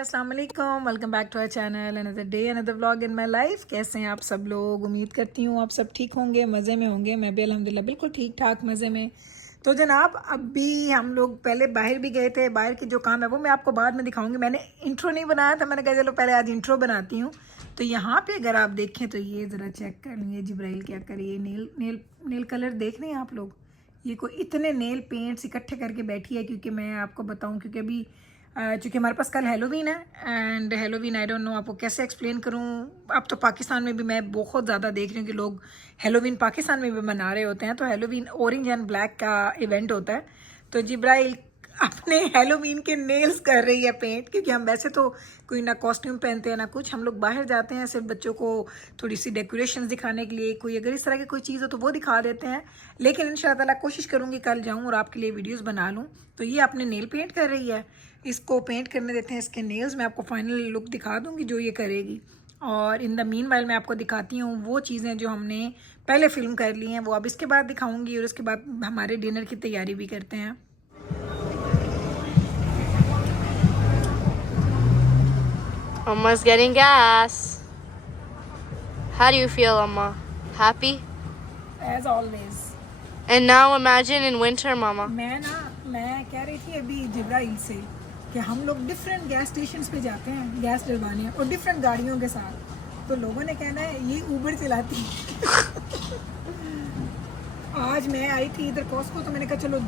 अस्सलाम वालेकुम, welcome back to our channel. Another day another vlog in my life. कैसे हैं आप सब लोग? उम्मीद करती हूँ आप सब ठीक होंगे, मज़े में होंगे। मैं भी अल्हम्दुलिल्लाह बिल्कुल ठीक ठाक मज़े में। तो जनाब अभी हम लोग पहले बाहर भी गए थे। बाहर की जो काम है वो मैं आपको बाद में दिखाऊंगी। मैंने इंट्रो नहीं बनाया था, मैंने कहा चलो पहले आज इंट्रो बनाती हूँ। तो यहाँ पे अगर आप देखें तो ये ज़रा चेक कर लीजिए जिब्राइल क्या करिए। नेल कलर देख रहे हैं आप लोग? ये कोई इतने नेल पेंट्स इकट्ठे करके बैठी है, क्योंकि मैं आपको बताऊं, क्योंकि अभी चूँकि हमारे पास कल हेलोवीन है। And Halloween I don't know आपको कैसे एक्सप्लेन करूं। अब तो पाकिस्तान में भी मैं बहुत ज़्यादा देख रही हूँ कि लोग हेलोवीन पाकिस्तान में भी मना रहे होते हैं। तो हेलोवीन ऑरेंज एंड ब्लैक का इवेंट होता है। तो जिब्राइल अपने हेलोवीन के नेल्स कर रही है पेंट, क्योंकि हम वैसे तो कोई ना कॉस्ट्यूम पहनते हैं ना कुछ। हम लोग बाहर जाते हैं सिर्फ बच्चों को थोड़ी सी डेकोरेशंस दिखाने के लिए। कोई अगर इस तरह की कोई चीज़ हो तो वो दिखा देते हैं, लेकिन इंशाअल्लाह कोशिश करूँगी कल जाऊँ और आपके लिए वीडियोस बना लूँ। तो ये अपने नेल पेंट कर रही है, इसको पेंट करने देते हैं इसके नेल्स। मैं आपको फाइनल लुक दिखा दूँगी जो ये करेगी। और इन द मीन वाइल मैं आपको दिखाती हूँ वो चीज़ें जो हमने पहले फिल्म कर ली हैं, वो अब इसके बाद दिखाऊँगी। और उसके बाद हमारे डिनर की तैयारी भी करते हैं। Amma's getting gas. How do you feel, Amma? Happy? As always. And now imagine in winter, Mama. मैं कह रही थी अभी जिब्राइल से कि हम लोग डिफरेंट गैस स्टेशंस पे जाते हैं गैस डलवाने, और डिफरेंट गाड़ियों के साथ। तो लोगों ने कहना है ये ऊबर चलाती आज मैं आई थी इधर कॉस्को, तो मैंने कहा चलो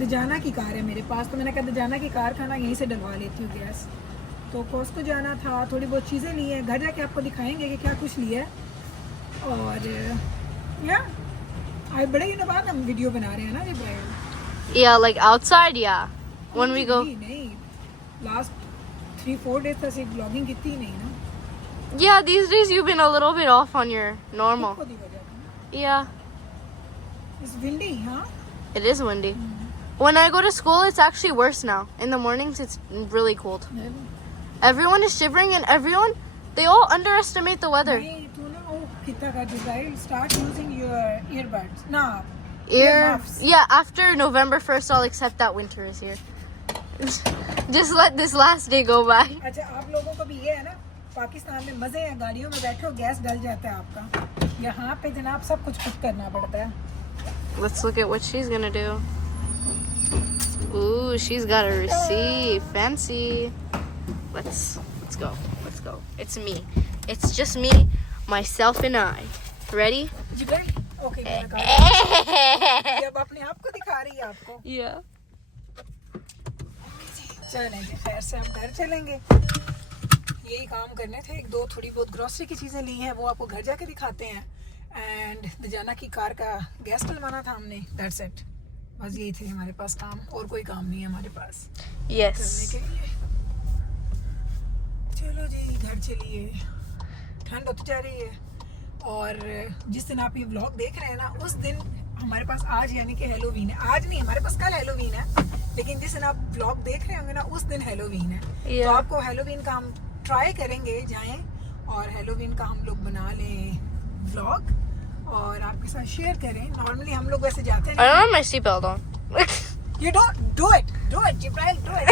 दजाना की कार है मेरे पास, तो मैंने कहा दजाना की कार का ना यहीं से डलवा लेती हूँ गैस। तो कॉस्को जाना था, थोड़ी बहुत चीज़ें ली हैं, घर जाके आपको दिखाएंगे कि क्या कुछ लिया है। और या आज बड़े दिनों बाद हम वीडियो बना रहे हैं ना जिब्राइल। Yeah, like outside, yeah. When we go. नहीं, लास्ट 3-4 डेज तक से ब्लॉगिंग कितनी ही नहीं ना। Yeah, these days you've been a little bit off on your normal. खुद ही वजह से। Yeah, It's windy, हाँ? it is windy. When I go to school, it's actually worse now. In the mornings, it's really cold. Everyone is shivering, and they all underestimate the weather. नहीं, तू ना वो कितना का जिब्राइल, start using your earbuds ना। Earmuffs. Yeah, after November 1st, I'll accept that winter is here. Just let this last day go by. अच्छा, आप लोगों को भी ये है ना, पाकिस्तान में मजे हैं, गाड़ियों में बैठो गैस डल जाता है आपका। यहाँ पे जनाब सब कुछ खुद करना पड़ता है। Let's look at what she's gonna do. Ooh, she's got a receipt. Fancy. Let's go. Let's go. It's me. It's just me, myself, and I. Ready? Jibrail, okay, ये अब अपने आप को दिखा रही है आपको। Yeah. चलें जी, खैर से हम घर चलेंगे। यही काम करने थे, एक दो थोड़ी बहुत ग्रोसरी की चीज़ें ली हैं, वो आपको घर जाके दिखाते हैं। एंड दजाना की कार का गैस डलवाना था हमने, दैट्स इट। बस यही थे हमारे पास काम, और कोई काम नहीं है हमारे पास Yes. करने के लिए। चलो जी घर चलिए, ठंड होती जा रही है। और जिस दिन आप ये व्लॉग देख रहे हैं ना, उस दिन हमारे पास आज यानी कि हेलोवीन है। आज नहीं, हमारे पास कल हेलोवीन है, लेकिन जिस दिन आप व्लॉग देख रहे होंगे ना उस दिन हेलोवीन है। तो आपको हेलोवीन का हम ट्राई करेंगे, जाएं और हेलोवीन का हम लोग बना लें व्लॉग और आपके साथ शेयर करें। नॉर्मली हम लोग वैसे जाते I don't हैं। have my seatbelt on. You don't do it, Jibrail, do it.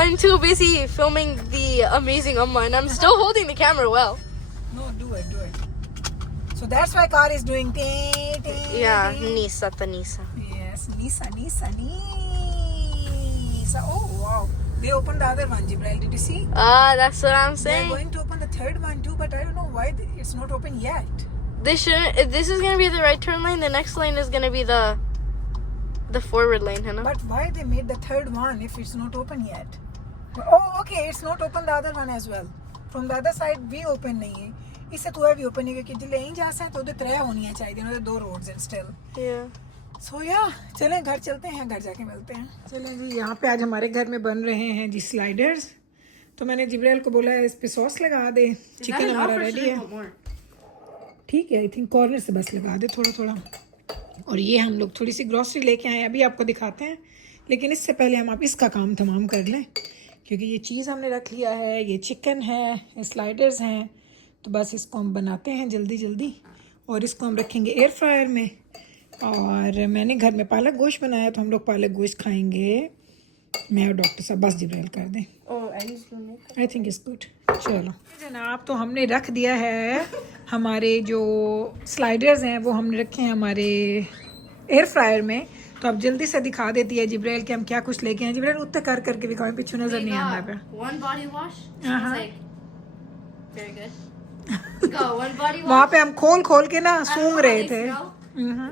I'm too busy filming the amazing Amma, and I'm still holding the camera well. No, do it. So that's why car is doing ting. Yeah, Nisa, Tanisa. Yes, Nisa. Oh wow, they opened the other one, Jibrail. Did you see? Ah, that's what I'm They're saying. going to open the third one too, but I don't know why it's not open yet. They shouldn't. If this is gonna be the right turn lane, the next lane is gonna be the forward lane, है ना? But why they made the third one if it's not open yet? Oh, okay, it's not open the other one as well. From the other side भी open नहीं है। इससे तो भी open नहीं, क्योंकि जिले यहीं जा सकते तो उधर 3 होनी है चाहिए, उधर 2 roads हैं still. Yeah. So yeah, चलें घर चलते हैं, घर जाके मिलते हैं। चलें जी, यहाँ पे आज हमारे घर में बन रहे हैं जी स्लाइडर्स। तो मैंने जिब्राइल को बोला है इस पे सॉस लगा दे, चिकन हमारा रेडी है। ठीक है, आई थिंक कॉर्नर से बस लगा दे थोड़ा। और ये हम लोग थोड़ी सी ग्रॉसरी लेके आए, अभी आपको दिखाते हैं, लेकिन इससे पहले हम आप इसका काम तमाम कर लें, क्योंकि ये चीज़ हमने रख लिया है, ये चिकन है, ये स्लाइडर्स हैं। तो बस इसको हम बनाते हैं जल्दी, और इसको हम रखेंगे एयर फ्रायर में। और मैंने घर में पालक गोश्त बनाया, तो हम लोग पालक गोश्त खाएंगे मैं और डॉक्टर साहब बस जिब्राइल कर दें। Oh, and he's doing it. I think it's good. चलो जनाब, तो हमने रख दिया है हमारे जो स्लाइडर्स हैं वो हमने रखे हैं हमारे एयर फ्रायर में। तो अब जल्दी से दिखा देती है जिब्राइल कि हम क्या कुछ लेके आए। जिब्राइल उत्ते कर करके दिखाओ, पीछे नजर नहीं आना पे। One body wash. Uh-huh. It's like very good. Go one body wash. वहाँ पे हम खोल खोल के ना I don't सूंघ know how रहे they थे। smell.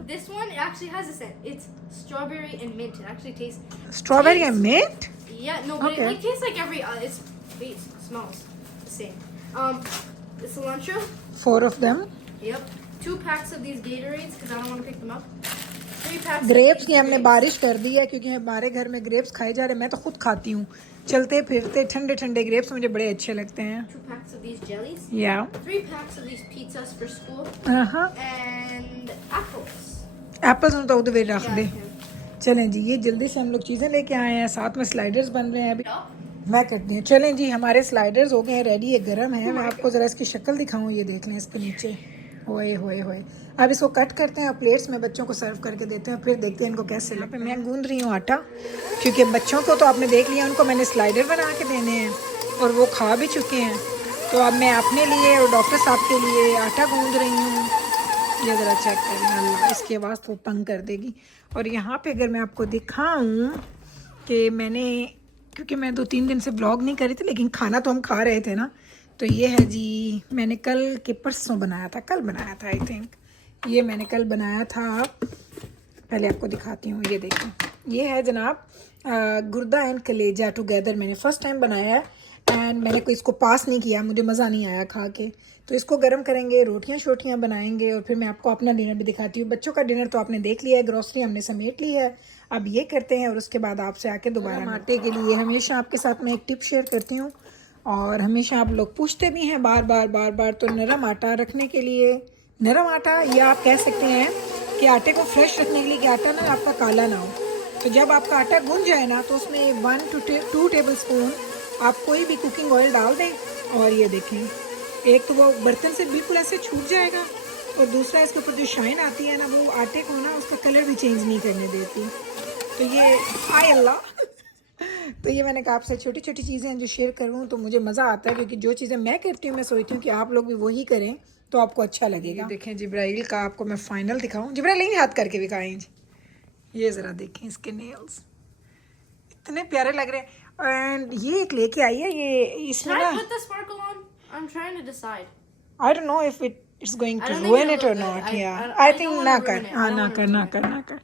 This one actually has a scent. It's strawberry and mint. It actually tastes. Strawberry and mint. Yeah, no, but Okay. it tastes like every. It smells the same. The cilantro. 4 of them। Yep. 2 packs of these Gatorades because I don't want to pick them up. 3 packs. Grapes of की हमने grapes. बारिश कर दी है क्योंकि हमारे घर में grapes खाए जा रहे हैं। मैं तो खुद खाती हूँ, चलते फिरते ठंडे ठंडे ग्रेप्स मुझे बड़े अच्छे लगते हैं। 2 packs of these jellies. या 3 packs of these pizzas for school. हाँ, And apples. एप्पल्स में तो उधर भी रख Yeah, दे। yeah. चलें जी, ये जल्दी से हम लोग चीज़ें लेके आए हैं, साथ में स्लाइडर्स बन रहे हैं अभी। Up. मैं करती हूँ। चलें जी, हमारे स्लाइडर्स हो गए हैं रेडी, ये गर्म है। मैं आपको ज़रा इसकी शक्ल दिखाऊँ, ये देख लें इसके नीचे। होए होए होए। अब इसको कट करते हैं और प्लेट्स में बच्चों को सर्व करके देते हैं, फिर देखते हैं इनको कैसे लगता है। मैं गूंद रही हूँ आटा, क्योंकि बच्चों को तो आपने देख लिया, उनको मैंने स्लाइडर बना के देने हैं और वो खा भी चुके हैं। तो अब मैं अपने लिए और डॉक्टर साहब के लिए आटा गूंद रही हूँ। ये ज़रा चेक करें, अल्लाह इसके बाद वो तंग कर देगी। और यहाँ पे अगर मैं आपको दिखाऊं कि मैंने, क्योंकि मैं 2-3 दिन से व्लॉग नहीं करी थी, लेकिन खाना तो हम खा रहे थे ना, तो ये है जी, मैंने कल के परसों बनाया था, कल बनाया था आई थिंक। ये मैंने कल बनाया था, पहले आपको दिखाती हूँ। ये देखें, ये है जनाब गुर्दा एंड कलेजा टुगेदर। मैंने फ़र्स्ट टाइम बनाया है एंड मैंने कोई इसको पास नहीं किया, मुझे मज़ा नहीं आया खा के। तो इसको गर्म करेंगे, रोटियां शोटियां बनाएंगे और फिर मैं आपको अपना डिनर भी दिखाती हूँ। बच्चों का डिनर तो आपने देख लिया है, ग्रॉसरी हमने समेट ली है, अब ये करते हैं और उसके बाद आपसे आके दोबारा। आटे के लिए हमेशा आपके साथ मैं एक टिप शेयर करती हूँ और हमेशा आप लोग पूछते भी हैं बार बार। तो नरम आटा रखने के लिए, नरम आटा, या आप कह सकते हैं कि आटे को फ्रेश रखने के लिए कि आटा ना आपका काला ना हो। तो जब आपका आटा गूंज जाए ना, तो उसमें 1 to 2 टेबल स्पून आप कोई भी कुकिंग ऑयल डाल दें। और ये देखें, एक तो वो बर्तन से बिल्कुल ऐसे छूट जाएगा और दूसरा इसके ऊपर जो शाइन आती है ना, वो आटे को ना उसका कलर भी चेंज नहीं करने देती। तो ये आय अल्लाह तो ये मैंने कहा आपसे छोटी छोटी चीज़ें हैं जो शेयर करूँ, तो मुझे मज़ा आता है, क्योंकि जो चीज़ें मैं करती हूँ मैं सोचती हूँ कि आप लोग भी वही करें तो आपको अच्छा लगेगा। देखें जिब्राइल का आपको मैं फाइनल दिखाऊँ। जिब्राइल नहीं हाथ करके दिखाएं, ये ज़रा देखें इसके नेल्स इतने प्यारे लग रहे हैं। एंड ये एक लेके आई है, ये इसमें Should ना, I put the sparkle on? I'm trying to decide. I don't know if it's going I to don't think ruin it'll it or look good. not. Yeah, I I don't think wanna ना ruin कर, it. I हाँ don't ना wanna कर, ruin ना it. कर, ना कर।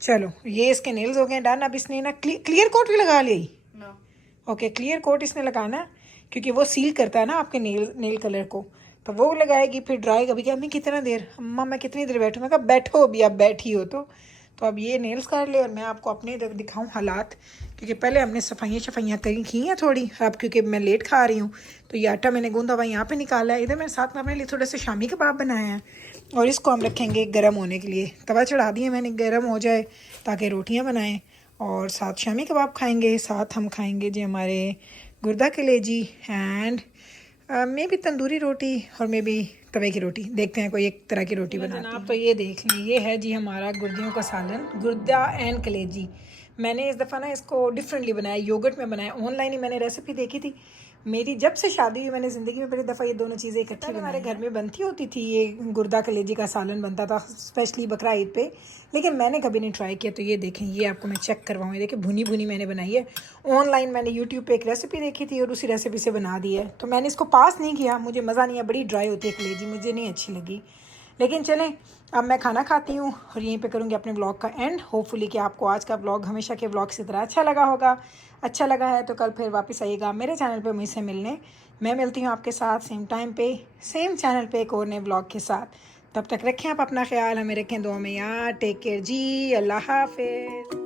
चलो ये इसके नेल्स हो गए डन। अब इसने ना क्लियर कोट भी लगा ली। No. ओके, क्लियर कोट इसने लगाना है क्योंकि वो सील करता है ना आपके नेल कलर को, तो वो लगाएगी। फिर ड्राई कभी क्या, मैं कितना देर, अम्मा मैं कितनी देर बैठूँ? मैं कहा बैठो अभी, आप बैठी हो तो अब ये नेल्स कर ले और मैं आपको अपने इधर दिखाऊं हालात, क्योंकि पहले हमने सफाइयाँ की हैं थोड़ी। अब क्योंकि मैं लेट खा रही हूँ, तो ये आटा मैंने गूंदा हुआ यहाँ पे निकाला है। इधर मैंने साथ में अपने लिए थोड़े से शामी कबाब बनाए हैं और इसको हम रखेंगे गर्म होने के लिए। तवा चढ़ा दिए मैंने, गर्म हो जाए ताकि रोटियाँ बनाएँ और साथ शामी कबाब खाएँगे। साथ हम खाएँगे जी हमारे गुर्दा कलेजी एंड मे भी तंदूरी रोटी और मे भी तवे की रोटी। देखते हैं कोई एक तरह की रोटी बनाते हैं। तो ये देख लें, ये है जी हमारा गुर्दियों का सालन, गुर्दा एंड कलेजी। मैंने इस दफ़ा ना इसको डिफरेंटली बनाया, योगर्ट में बनाया। ऑनलाइन ही मैंने रेसिपी देखी थी। मेरी जब से शादी हुई मैंने ज़िंदगी में पहली दफ़ा ये दोनों चीज़ें इकट्ठी बनाई। हमारे घर में बनती होती थी, ये गुर्दा कलेजी का सालन बनता था स्पेशली बकरा ईद पे, लेकिन मैंने कभी नहीं ट्राई किया। तो ये देखें, ये आपको मैं चेक करवाऊँ। ये देखिए भुनी भुनी मैंने बनाई है। ऑनलाइन मैंने यूट्यूब पे एक रेसिपी देखी थी और उसी रेसिपी से बना दी है। तो मैंने इसको पास नहीं किया, मुझे मज़ा नहीं आया, बड़ी ड्राई होती है कलेजी, मुझे नहीं अच्छी लगी। लेकिन चलें, अब मैं खाना खाती हूँ और यहीं पे करूँगी अपने ब्लॉग का एंड। होपफुली कि आपको आज का ब्लॉग हमेशा के ब्लॉग की तरह अच्छा लगा होगा। अच्छा लगा है तो कल फिर वापस आइएगा मेरे चैनल पे मुझसे मिलने। मैं मिलती हूँ आपके साथ सेम टाइम पे सेम चैनल पे एक और नए ब्लॉग के साथ। तब तक रखें आप अपना ख्याल, हमें रखें दुआ में यार। टेक केयर जी, अल्लाह हाफिज़।